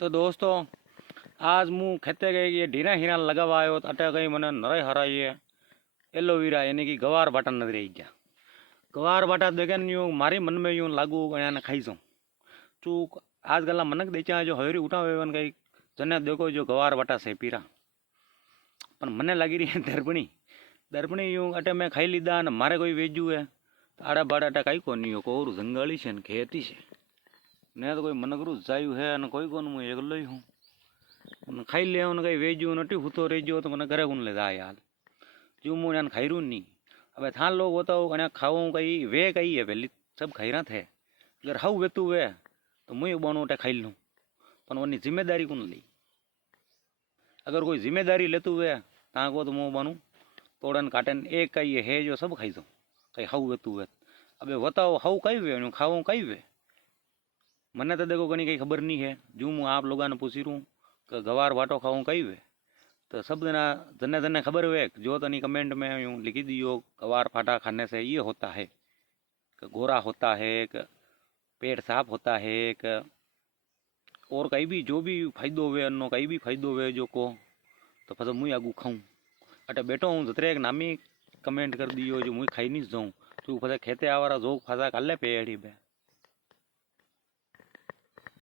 तो दोस्तों आज मुँह खेते गए ये ढीना हीरा लगावा आयो अटे कहीं मैंने नरे हराइए एलोवेरा यानी कि गवार बाटा नजर आई गया। गवार बाटा देखे यूँ मारी मन में यूँ लागू ने खाई जाऊँ चूक आज गला मनक देचा जो हवेरी उठावे कई जने देखो जो गवार बाटा से पीरा पर मने लगी रही है दर्पणी दर्पणी यूँ अटे मैं खाई लीधा ने मारे कोई वेजू है तो आड़ा बाड़ा अटे कई को नहीं हो कोर जंगली से खेती से ने तो कोई मनकरू जायु है ने कोई कोन मैं एकलो ही हूँ खाई ले कई वेजू नटी हूतो रेजो तो मैंने घरे गुन ले जा यार जो मुझे खाईरू नहीं अब था लोग होता हो अने खाऊँ कई वे कई है पहली सब खाई रहा थे अगर हाउ वेतु वे तो मुझे बनो उठे खाई लूँ पर वनी जिम्मेदारी कौन ली अगर कोई जिम्मेदारी लेतु वे ता को तो मुँह बनू तोड़न काटन एक कई है जो सब खाई जाऊँ कई हाउ वेतु वे अब बताओ हाउ कई वे खाऊँ कई वे मने तो देखो कहीं कहीं खबर नहीं है जो मैं आप लोगों ने पूछी रूँ कि गवार बाटो खाऊँ कई वे तो सब जना जने जने खबर हुए जो तो नहीं कमेंट में यूँ लिखी दियो गवार फाटा खाने से ये होता है कि गोरा होता है कि पेट साफ होता है कि और कहीं भी जो भी फायदो हुए अन्नो कहीं भी फायदो हुए जो को तो फिर मुझे आगू खाऊँ अटे बैठो हूँ जतरे एक नामी कमेंट कर दियो जो मुझे खाई नहीं जाऊँ तो फिर खेते आवारा जो फाजा कर ले पेड़ी पे